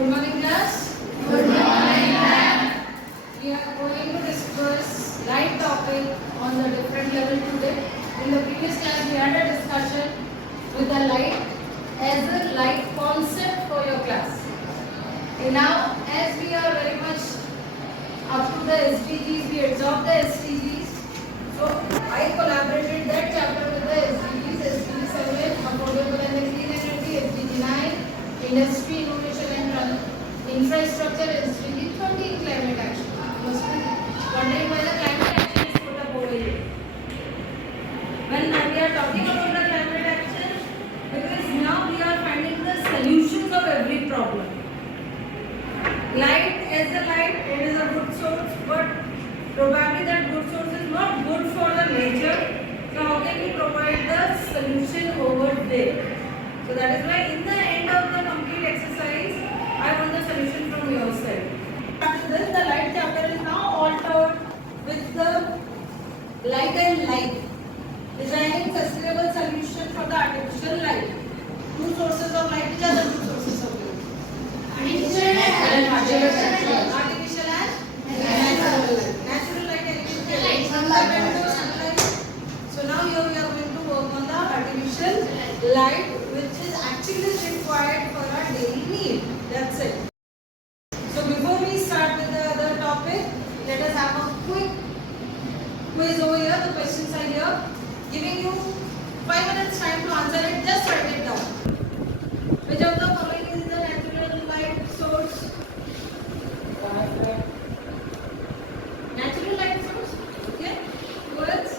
Good morning, class. Good morning, ma'am. We are going to discuss light topic on the different level today. In the previous class, we had a discussion with the light as a light concept for your class. And now, as we are very much up to the SDGs, we absorb the SDGs. So, I collaborated that chapter with the SDGs, SDG 7, affordable and clean energy, SDG 9, industry, innovation and infrastructure, SDG 13, climate action. You must be wondering why the climate action is put up over here. When we are talking about the climate action, because now we are finding the solutions of every problem. Light as a light, it is a good source, but probably that good source is not good for the nature. So how can we provide the solution over there? So that is why in the end of the complete exercise, I want the solution from your side. After this, the light chapter is now altered with the light and light. Designing sustainable solution for the artificial light. Two sources of light, which are the two sources of light? Artificial and natural. Artificial and natural light. Natural light and sunlight. So now here we are going to work on the artificial light, which is actually required for our daily need. That's it. So before we start with the other topic, let us have a quick quiz over here. The questions are here. Giving you 5 minutes time to answer it. Just write it down. Which of the following is the natural light source? Natural light source. Okay. Words.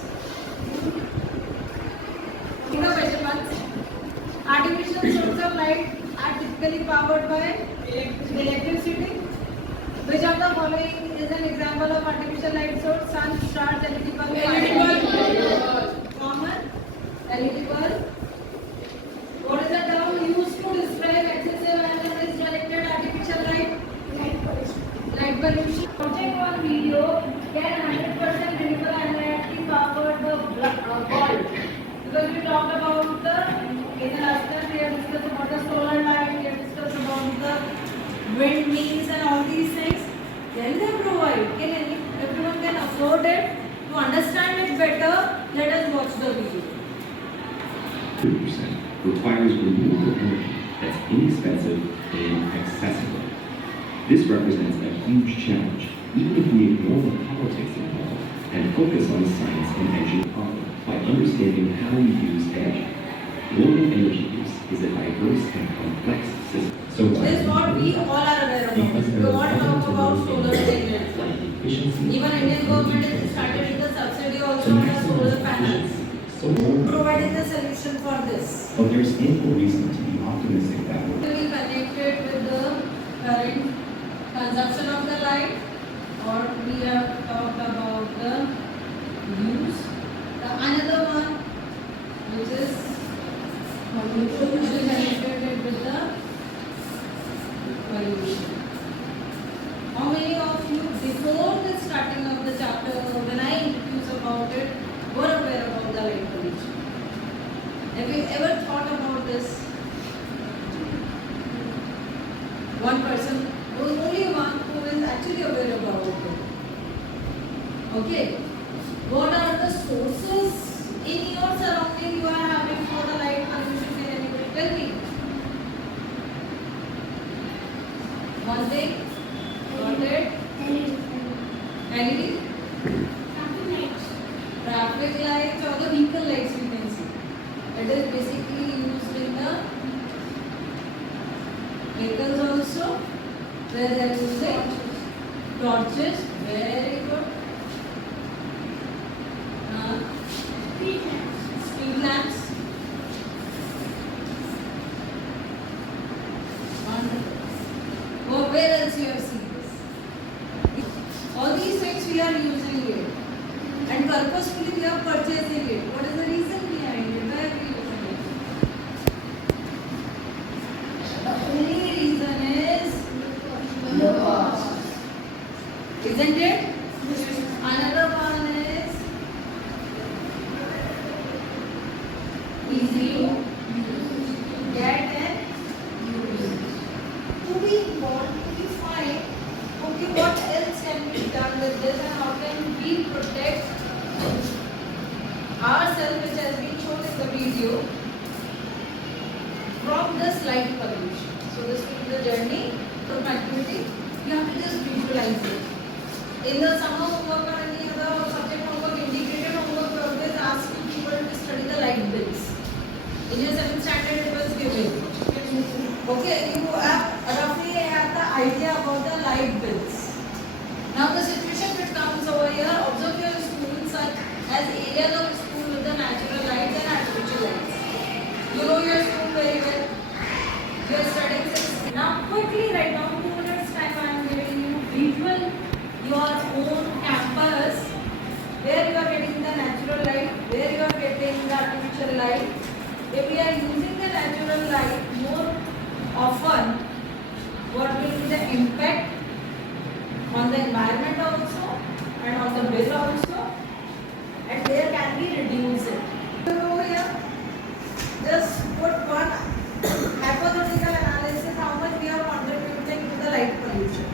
Question ones. Artificial source of light are typically powered by electricity. Which of the following is an example of artificial light source? Sun, stars, LED bulb. Common. LED bulb. What is the term used to describe excessive and misdirected artificial light? Light pollution. Watching one video, can 100% renewable energy power the bulb? Because we talked about in the last class, we have discussed about the solar light, we have discussed about the windmills and all these things. Can they provide? Everyone can afford it? To understand it better, let us watch the video. 2% requires renewable energy that's inexpensive and accessible. This represents a huge challenge, even if we ignore the politics involved and focus on science and engineering by understanding how we use energy. Global energy use is a diverse and complex system. So this is what we all are aware of. We all talk about solar energy. Even Indian government has started with the subsidy also on the solar panels. Providing the solution for this. But there's ample reason to be optimistic that we're will be connected with the current consumption of the light, or we have talked about the use. Another one, which is connected with the pollution. How many of you, before the starting of the chapter, when I introduced about it, were aware about the light pollution? Have you ever thought about this? One person, only one who is actually aware about it. Okay. What are the sources in your surrounding you are having for the light pollution? Can anybody tell me? One thing? Got it? LED? Traffic lights or the vehicle lights you can see. It is basically used in the vehicles also, where they are using torches. Very good. Street lamps. Wonderful. Oh, where else you have seen this? All these things we are using it. And purposefully we are purchasing it. What is the reason behind it? Why are we using it? The only reason is low cost. Isn't it? Another one is easy to get and use. To be want to be fine, okay, what else can be done with this and how can we protect ourselves, which has been shown in the video, from this light pollution. So this will be the journey from activity. You have to just visualize it. In the summer homework or any other subject homework, indicated homework, we always ask people to study the light bills. In your 7th standard, it was given. Okay, you have roughly have the idea about the light bills. Now the situation which comes over here, observe your school such as areas of school with the natural lights and artificial lights. You know your school very well. You are studying 6. Now quickly write down 2 minutes time. I am giving you visual your own campus where you are getting the natural light, where you are getting the artificial light. If we are using the natural light more often, what will be the impact on the environment also and on the bill also, and where can we reduce it? So over here, just put one hypothetical analysis how much we are contributing to the light pollution.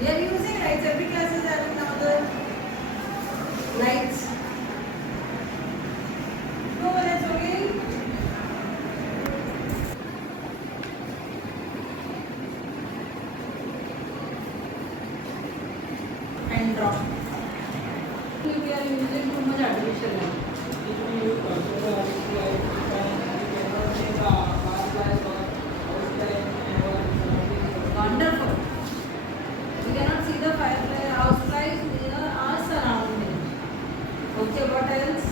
We are using lights, every class is having now the lights. 2 minutes only. And drop. We are using too much artificial light. Wonderful. We cannot see the firefly, house flies near our surrounding. Okay, what else?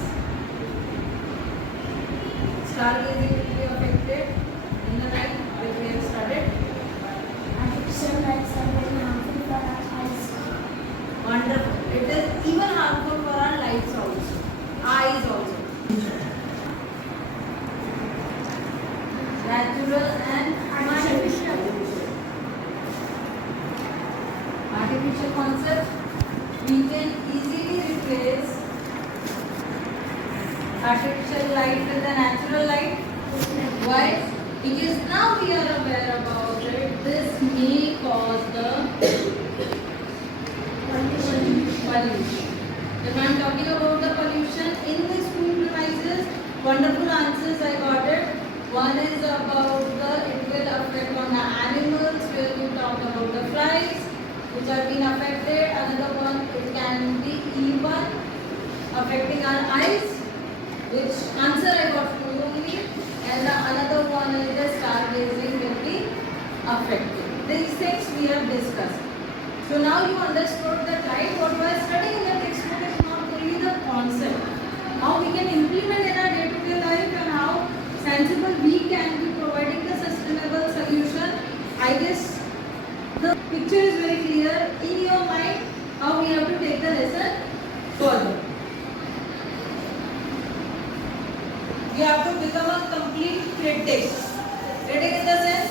Stargazing will be affected in the night, which we have studied. Artificial lights are very harmful for our eyes. Wonderful. It is even harmful for our lights also, eyes also. Natural and artificial. Artificial concept. We can easily replace artificial light with the natural light. Why? Because now we are aware about it. This may cause the pollution. If I am talking about the pollution in the school premises, wonderful answers I got it. One is about it will affect on the animals, where we talk about the flies which have been affected. Another one, it can be even affecting our eyes, which answer I got for you only. And another one is the stargazing will be affected. These things we have discussed. So now you understood that light, what we are studying in the textbook is not only the concept. How we can implement in our day-to-day life and how sensible we can be providing the sustainable solution. I guess the picture is very clear in your mind how we have to take the lesson further. We have to become a complete critic. Critic in the sense,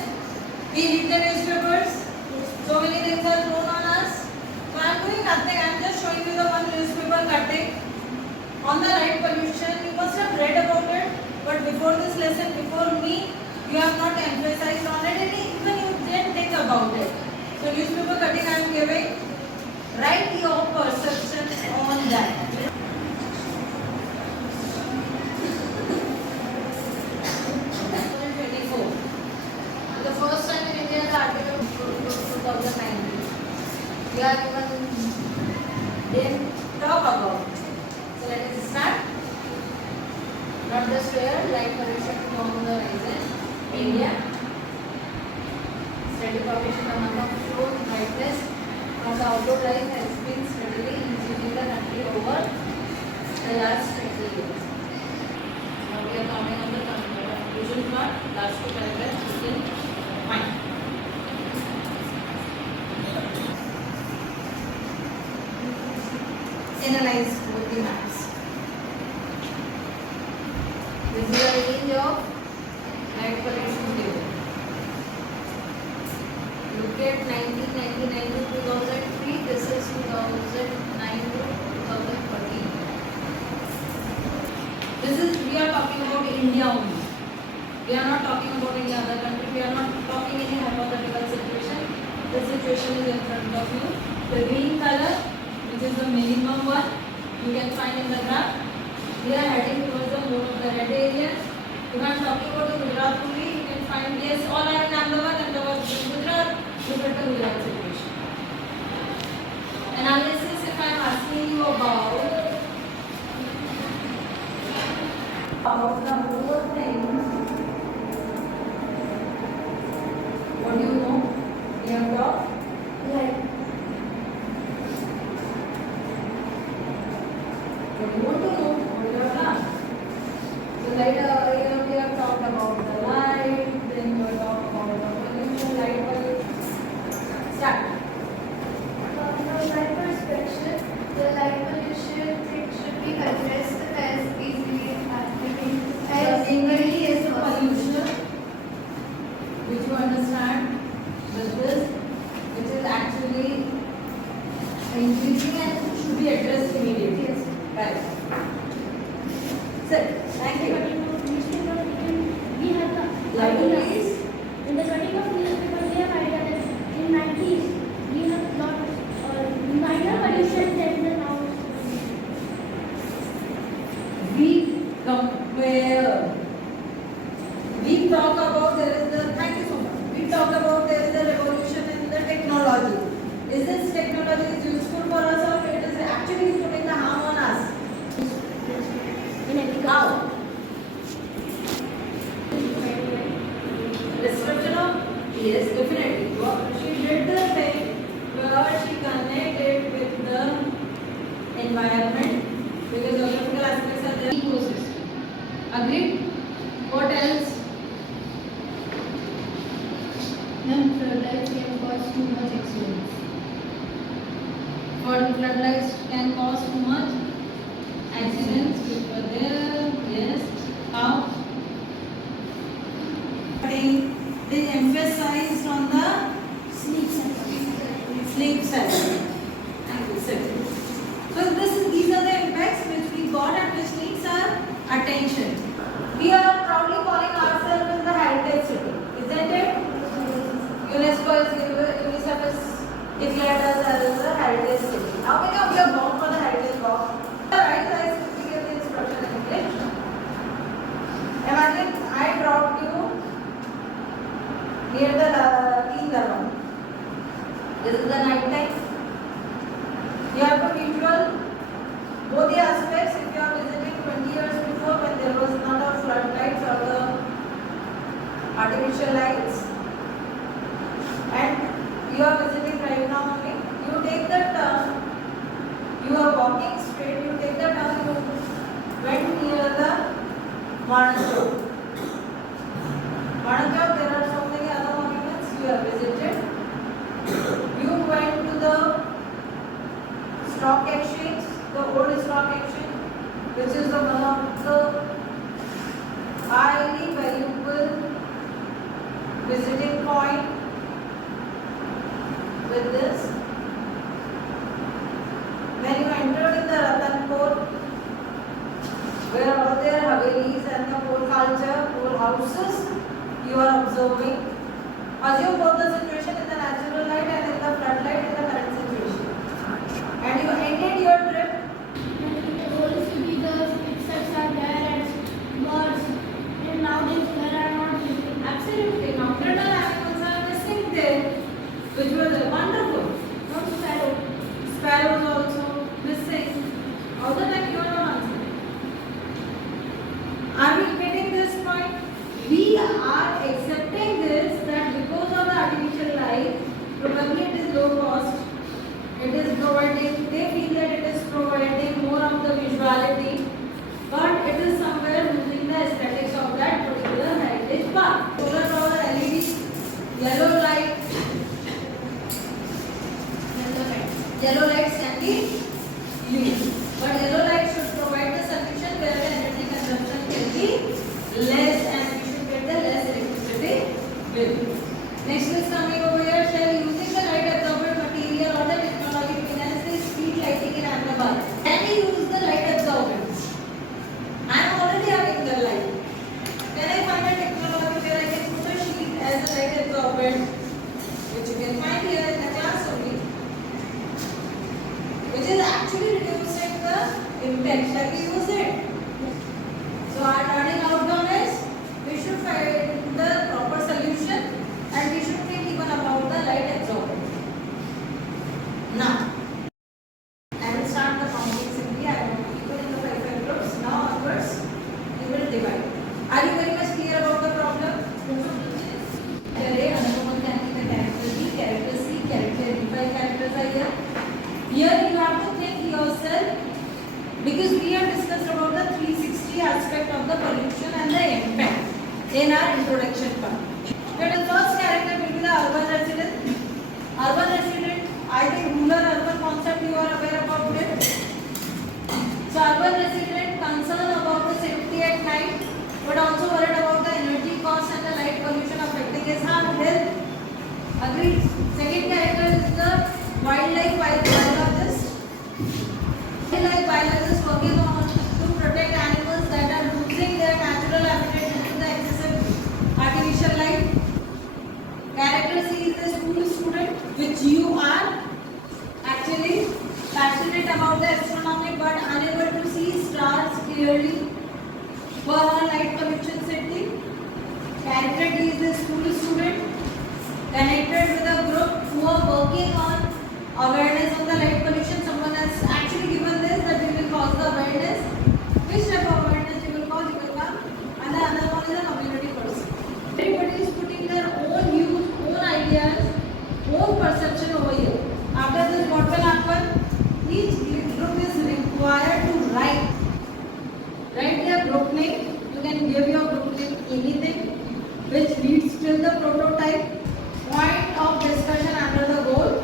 we read the newspapers, so many things are thrown on us. So I am doing nothing, I am just showing you the one newspaper cutting on the light pollution. You must have read about it, but before this lesson, before me, you have not emphasized on it, and even you didn't think about it. So newspaper cutting I am giving. Write your perception on that. The first time in India, the article 2019. We are even didn't talk about. So let us start. Not just where light pollution on the horizon. India. Steady population amount of flow brightness of the outdoor light has been steadily increasing the country over the last 20 years. Now we are coming on the conclusion part. Last two paragraphs you can find. Analyze both the maps. This is the range of light pollution table. Look at 1999 to 2003. This is 2009 to 2013. This is, we are talking about India only. We are not talking about any other country. We are not talking any hypothetical this situation is in front of you. The green color, which is the minimum one, you can find in the graph. We are heading towards the more of the red areas. If I am talking about the Gujarat only, you can find yes, all are in Ahmedabad is in Gujarat. Look at the Gujarat situation. Analysis, if I am asking you about the more things, what do you know? Near top? Light. What do you want to know? What you have done? So later we have talked about the light, then we will talk about the pollution, light bulb. Start. From my perspective, the light pollution it should be addressed as easily as Singularly is the pollution, which you understand with this, which is actually increasing and should be addressed immediately. Yes. Right. Sir, thank you. We have the Light bulbs. in the cutting of newspaper, we have idea that in 90s we have lot minor pollution than the now. We compare. We talk about there is the, thank you so much. We talk about there is a revolution in the technology. Is this technology is useful for us or it is actually putting the harm on us? In agriculture. How? Description of? Yes, definitely. She did the thing where she connected with the environment because geographical aspects are there. Ecosystem. Agreed? What else? Floodlights can cause too much accidents. What floodlights can cause too much accidents which were there. Yes. How? They emphasized on the Sleep cycle. sleep cycle. Thank you, sir. So these are the impacts which we got and which needs our attention. We are proudly calling ourselves as the heritage city, isn't it? UNESCO is UNICEF is declared us as a heritage city. How many of you have gone for the heritage walk? Right, guys, we give the instruction in English. Imagine I dropped you near the Teen Darwan. This is the night time. You have to visual both the aspects. If you are visiting 20 years before when there was not a floodlights or the artificial lights, and you are visiting right now only, you take the turn, you are walking straight, you take the turn, you went near the Manachok. Manachok, there are so many other monuments you have visited. You went to the stock exchange, the old stock exchange, which is the one of the highly valuable visiting point with this. When you entered in the Ratanpur, where all their havelis and the whole culture, whole houses, you are observing. Assume both the situation in the natural light and in the floodlight in the current situation. And you ended your trip. Old city, the insects are there and birds, and nowadays there are not living. Absolutely. Nocturnal animals are missing there, which was wonderful. Not sparrow. Sparrows also missing. All the time you are not answering. Are we getting this point? We are accepting this that because of the artificial light, probably it is low cost. It is providing, they feel that it is providing more of the visuality, but it is somewhere losing the aesthetics of that particular heritage park. Solar power LED, yellow light. Yellow lights can be used, but yellow light should provide the solution where the energy consumption can be less and we should get the less electricity bill. Next is coming over here, shall using the light absorbent material or the technology to enhance the street lighting in Ahmedabad. Can we use the light absorbents? I am already having the light. Can I find a technology where I can put a sheet as a light absorbent, which you can find here in Impact. Shall we use it? So our learning outcome is we should find the proper solution and we should think even about the light absorber. Now, I will start the counting simply. I will put in the 5 groups. Now onwards, we will divide. Are you very much clear about the problem? Array, another one can be the character B, character C, character D. 5 characters are here. Here you have to think yourself because we have discussed about the 360 aspect of the pollution and the impact in our introduction part. The first character will be the urban resident. Urban resident, I think rural urban concept you are aware about it. So urban resident concerned about the safety at night, but also worried about the energy cost and the light pollution affecting his health. Agreed. Second character is the wildlife biologist. Wildlife biologist working on to protect animals that are losing their natural habitat due to the excessive artificial light. Character C is the school student, which you are actually passionate about the astronomy but unable to see stars clearly for our light pollution safety. Character D is the school student connected with a group who are working on awareness on the light pollution. Someone has actually given this that we will cause the awareness. Which type of awareness you will cause, you will come. And the other one is a community person. Everybody is putting their own views, own ideas, own perception over here. After this, what will happen? Each group is required to write their group name. You can give your group name anything which leads till the prototype. Point of discussion under the goal.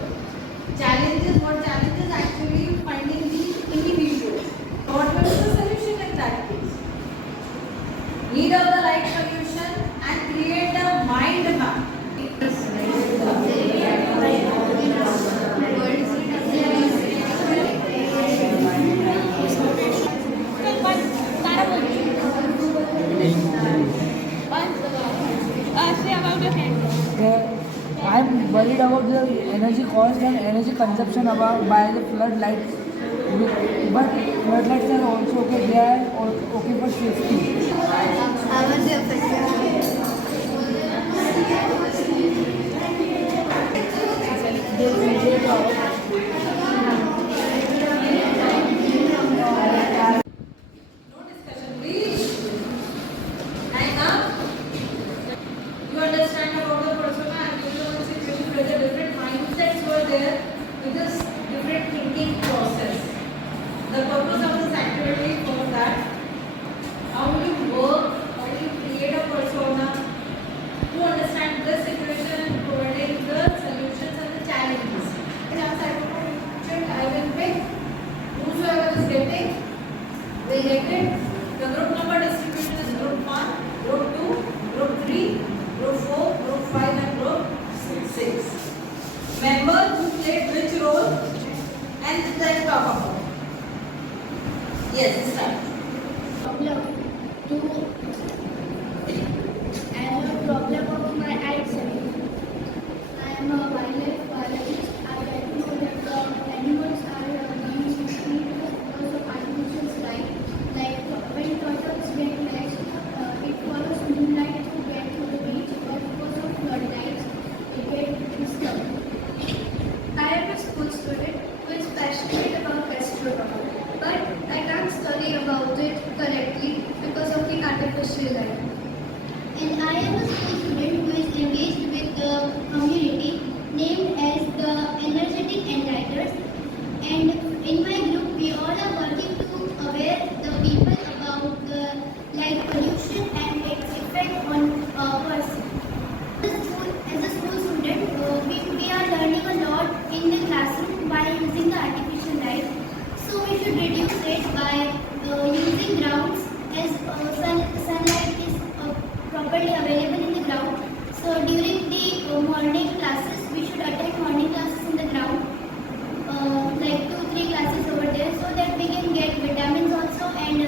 Challenges. What challenges? Actually finding the individual. What will be the solution in that case? Need of the light pollution and create a mind map. I'm worried about the energy cost and energy consumption by the floodlights. But floodlights are also okay. They are okay for safety. How was the affected? No discussion, please. Hang up. You understand about the persona and you know the situation where the different mindsets were there with this different thinking process. The purpose of this activity for that, how will you work, how will you create a persona to understand the situation and providing the solutions and the challenges. In our psychomotor, I will pick whosoever is getting will get it. The group number distribution is group 1, group 2, group 3, group 4, group 5 and group 6. Member who played which role and then talk about. Yes, start. Problem to I have a problem of my eyesight. I am a wildlife biologist. I get to know that the animals are going swiftly because of artificial light. Like when turtles get hatched, it follows moonlight to get to the beach, but because of floodlights, it gets disturbed. I am a school student who is passionate about astronomy, but I can't study about it correctly because of the artificial light. And I am a school student who is engaged with the community named as the Energetic Enlighters. And in my group, we all are working to aware the people about the light pollution and its effect on a person. As a school student, we are learning a lot in the classroom by using the artificial light. So we should reduce it by using grounds as sunlight is properly available in the ground. So during the morning classes, we should attend morning classes in the ground, like 2-3 classes over there, so that we can get vitamins also and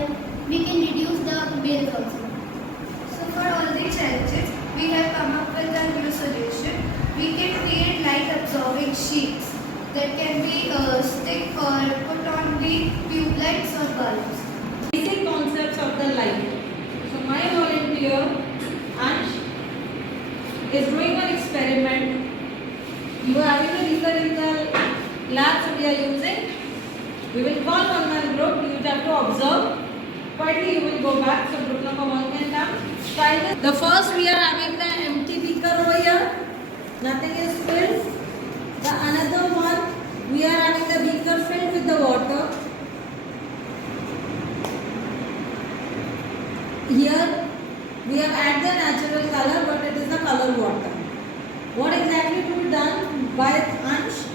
we can reduce the bills also. So for all the challenges, we have come up with a new solution. We can create light absorbing sheets. that can be stick or put on the tube lights or bulbs. Basic concepts of the light. So my volunteer Ansh is doing an experiment. You are having a beaker in the lab, so we are using. We will call one group. You have to observe. Quietly you will go back. So group number 1 can come. Try this. The first we are having the empty beaker over here. Nothing is filled. The another one we are having the beaker filled with the water. Here we have added the natural color, but it is the color water. What exactly to be done by Ansh?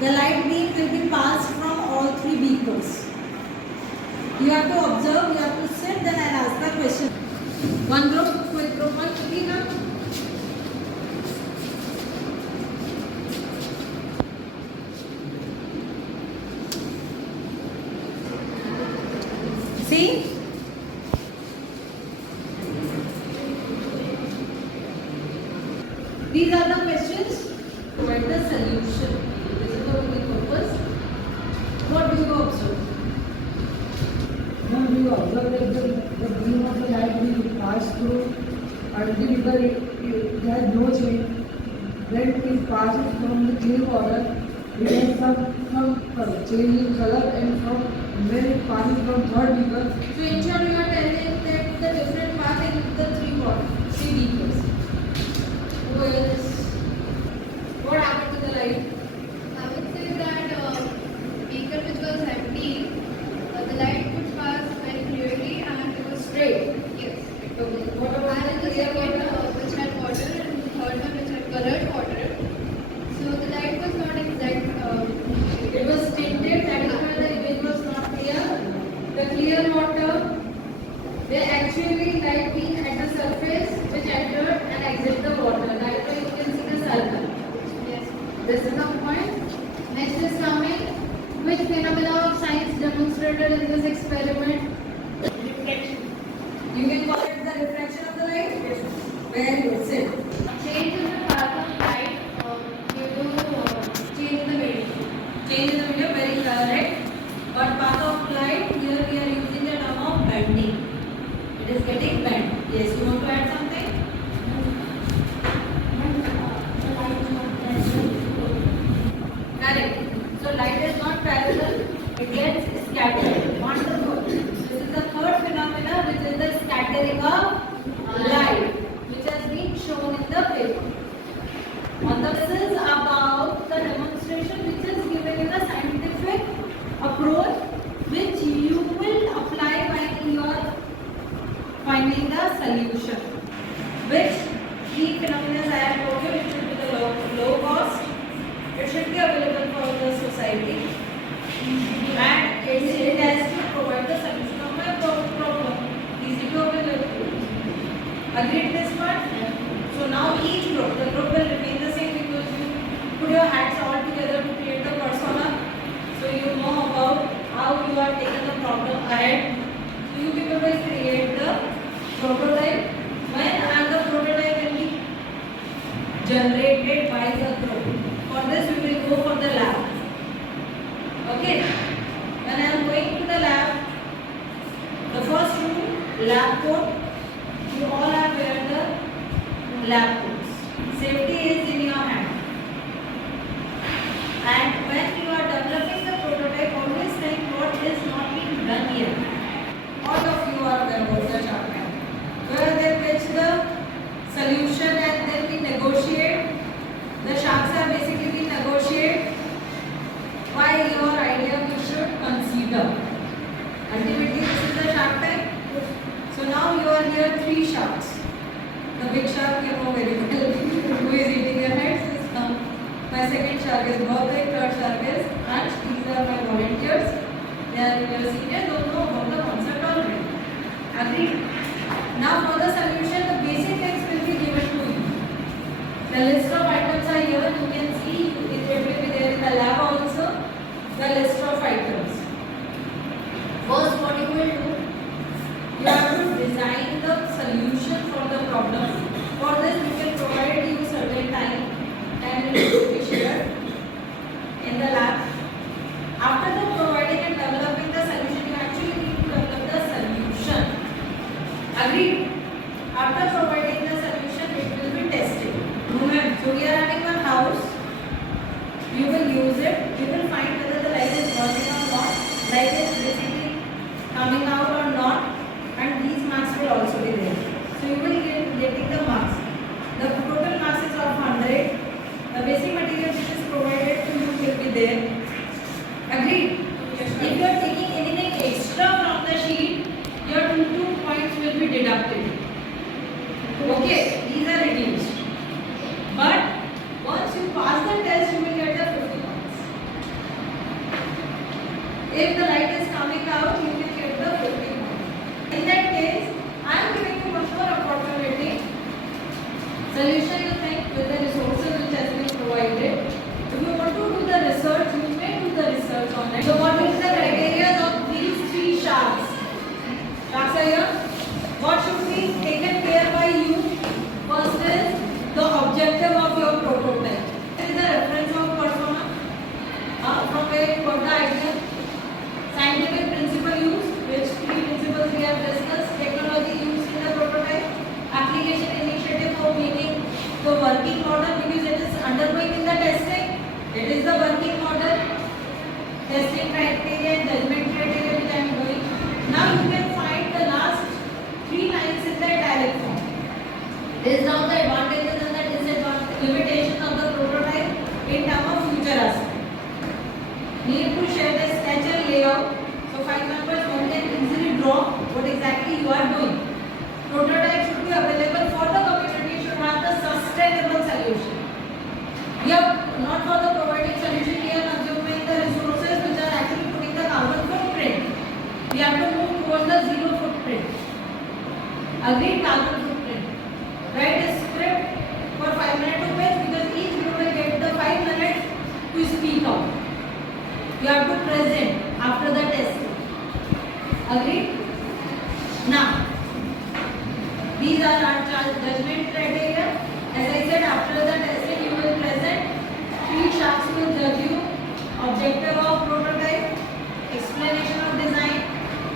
The light beam will be passed from all 3 beakers. You have to observe, you have to sit, then I'll ask the question. One group, quick group, one quickly now. See? These are the questions. Provide the solution. This is the only purpose. What do you observe? Now we observe that the beam of the light will pass through until it has no change. When it passes from the clear water, it has some change in color, and when it passes from third beaker, So in short, you are telling that the different path in the 3 beakers. What happened to the light? I would say that beaker which was empty, the light would pass very clearly and it was straight. Yes. Okay. What about And in the clear second water? which had water and the third one which had colored water. So the light was not exact. It was tinted, that is why the image was not clear. The clear water, they actually light beam at the surface which entered and exit the water. That is why you can see the circle. Yes. This is the point. Next is coming. Which phenomena of science demonstrated in this experiment? Reflection. You can call it the reflection of the light? Yes. Very good. Sit. Change in the path of light due to change in the medium. Change in the video, very correct. But path of light, here we are using the term of bending. It is getting bent. Yes, you want to add something? Correct. So light is not parallel, it gets scattered. Wonderful. This is the third phenomena, which is the scattering of light, which has been shown in the paper. This is about the demonstration which is given in the scientific approach, which you will apply when you are finding the solution. Which 3 phenomena I have told you, it should be the low cost, it should be available for the society, and it has to provide the solution of my problem. Easy to available. Agreed this part? So now each group, the group will remain the same because you put your hats all together to create the persona. So you know about how you are taking the problem ahead. So you people will create the prototype. When the prototype will be generated by the group. For this we will go for the lab. Okay. When I am going to the lab, the first rule, lab coat. You all are wearing the lab coats. Safety is in your hand. And when you are developing the prototype, always think what is not being done yet. All of you are aware about the chapter. Where they pitch the solution and then we negotiate. The sharks are basically being negotiate why your idea we should consider. Ultimately, this is the shark tank. So now you are here 3 sharks. The big shark you know very well who is eating your heads is my second shark is Bhautik, third shark is Ansh. These are my volunteers. They are your seniors, don't know about the concept already. Agreed? Now for the solution, the basic things will be given to you. The list of items are here. You can see it will be there in the lab also. The list of items. First, what you will do, you have to design the solution for the problem. For this, we can provide you certain time. Time will be shared. So we are having one house. You will use it. You will find whether the light is working or not. Light is basically coming out or not. And these marks will also be there. So you will get getting the marks. The total marks is of 100. The basic material which is provided to you will be there. Agreed? Yes, if you are taking anything extra from the sheet, your 2 points will be deducted. Okay, these are reduced. But once you pass the test, you will get the 50 points. If the light is coming out, you will get the 50 points. In that case, I am giving you much more opportunity. Solution you think with the resources which has been provided. If you want to do the research, you may do the research on it. So what is the criteria of these 3 sharks? Sharks are here. What should be taken care by you? First is the objective of your prototype. This is the reference of persona. From where you got the idea. Scientific principle use, which 3 principles we have discussed. Technology used in the prototype. Application initiative for making the working model, because it is undergoing in the testing. It is the working model. Testing criteria and judgment criteria which I am doing. Now you can find the last 3 lines in the italic form. List down the advantages and the disadvantages, limitations of the prototype in terms of future aspect. Need to share the sketch and layout. So 5 members one can easily draw what exactly you are doing. Prototype should be available for the community, should have the sustainable solution. We are not for the providing solution, we are consuming the resources which are actually putting the carbon footprint. We have to move towards the zero footprint. Agreed, carbon footprint. Write a script for 5 minutes to page, because each group will get the 5 minutes to speak out. You have to present after the testing. Agreed? Now, these are our judgment criteria. As I said, after the testing you will present. 3 sharks will judge you. Objective of prototype, explanation of design,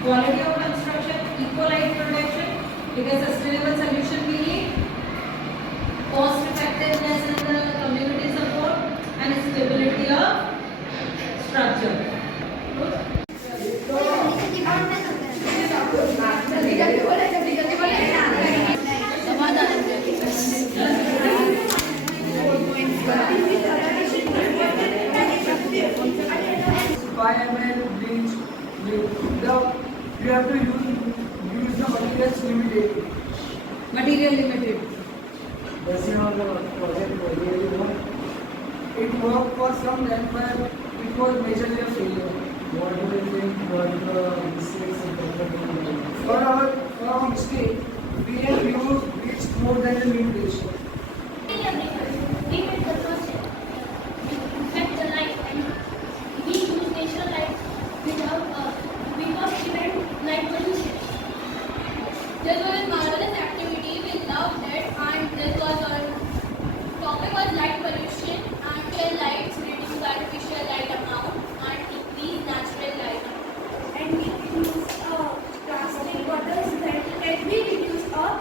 quality of construction, eco light protection, because sustainable solution we need, cost effectiveness and the community support, and stability of structure. Bleach. You have to use the materials limited. Material limited. That's how the project really worked. It worked for some time, but it was majorly a failure. What do you think were the mistakes in the For our mistake, we have used bleach more than the limitation. We made the project. Reflect the light and we use natural light without prevent light pollution. This was a marvelous activity. We loved it, and this was our topic was light pollution and share lights reduce artificial light amount and increase natural light amount. And we can use plastic bottles that we reduce our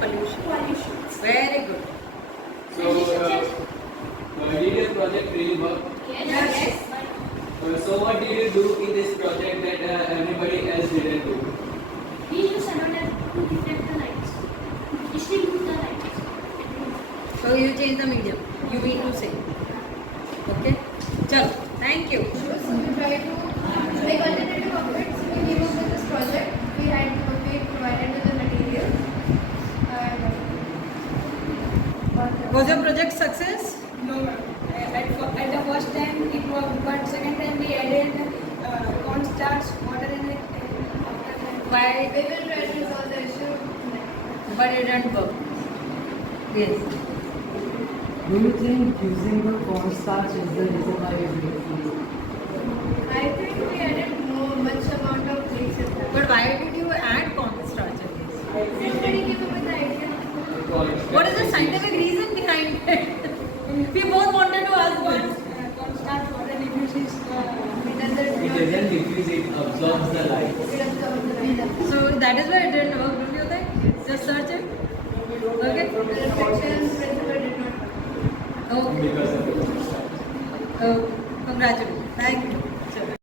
pollution. Very good. So, did your project really work? Yes. So, what did you do in this project that everybody else didn't do? We use another to reflect the lights. Distribute the lights. So you change the medium. You mean to say. Okay? Chalo. Thank you. So we try to make alternative outfits. We came up with this project. We provided with the material. Was your project success? No, at the first time it was, but second time we added cornstarch, water in it, and after that Why? We will try to resolve the issue. But it didn't work. Yes. Do you think using the cornstarch is the reason why you bleach? I think we added much amount of bleach in that. But why did you add cornstarch in this? Somebody came up with the idea. What is the scientific reason behind it? We both wanted to ask one. cornstarch water diffuses It doesn't diffuse, it absorbs the light. So that is why it didn't work, don't you think? Just search it. Okay? The reflection principle did not work. because of it. Congratulations. Thank you. Sure.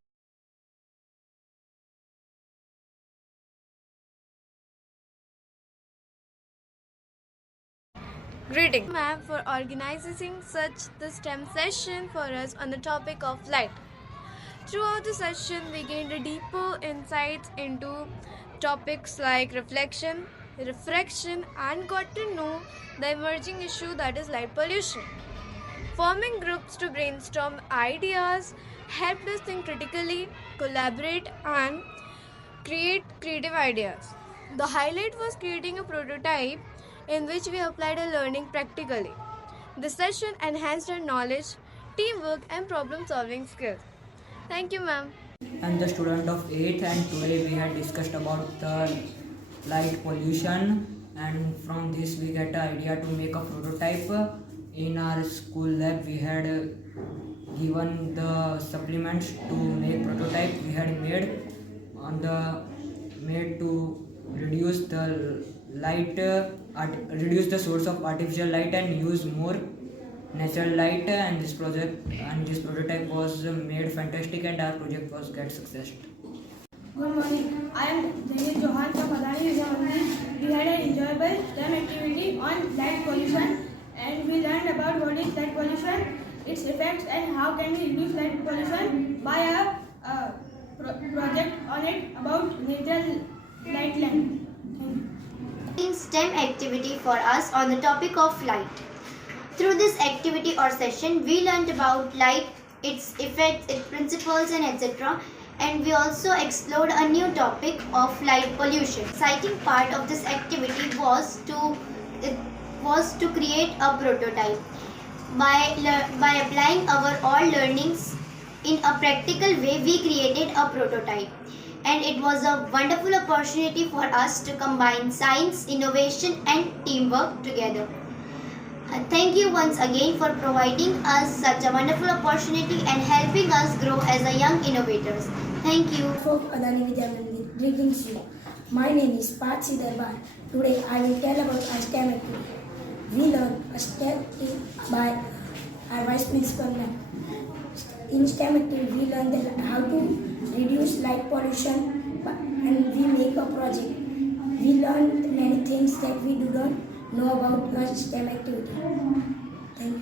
Greetings, ma'am, for organizing such the STEM session for us on the topic of light. Throughout the session, we gained a deeper insights into topics like reflection, refraction, and got to know the emerging issue that is light pollution. Forming groups to brainstorm ideas helped us think critically, collaborate, and create creative ideas. The highlight was creating a prototype in which we applied our learning practically. The session enhanced our knowledge, teamwork, and problem solving skills. Thank you, ma'am. I'm the student of 8th and today we had discussed about the light pollution, and from this we get an idea to make a prototype. In our school lab we had given the supplements to make prototype. We had made to reduce the light, reduce the source of artificial light and use more natural light, and this prototype was made fantastic and our project was get success. Good morning. I am Zainab Johan from Adani University. We had an enjoyable STEM activity on light pollution, and we learned about what is light pollution, its effects, and how can we reduce light pollution by a project on it about natural light lamp. STEM activity for us on the topic of light. Through this activity or session, we learned about light, its effects, its principles, and etc. And we also explored a new topic of light pollution. Exciting part of this activity was to create a prototype. By applying our all learnings in a practical way, we created a prototype. And it was a wonderful opportunity for us to combine science, innovation, and teamwork together. Thank you once again for providing us such a wonderful opportunity and helping us grow as a young innovators. Thank you. Folk Adani Vidyamandir, greetings you. My name is Patsy Darbar. Today I will tell about a STEM activity. We learn a STEM by our Vice Principal ma'am. In STEM activity, we learn that how to reduce light pollution and we make a project. We learn many things that we do not know about our STEM activity.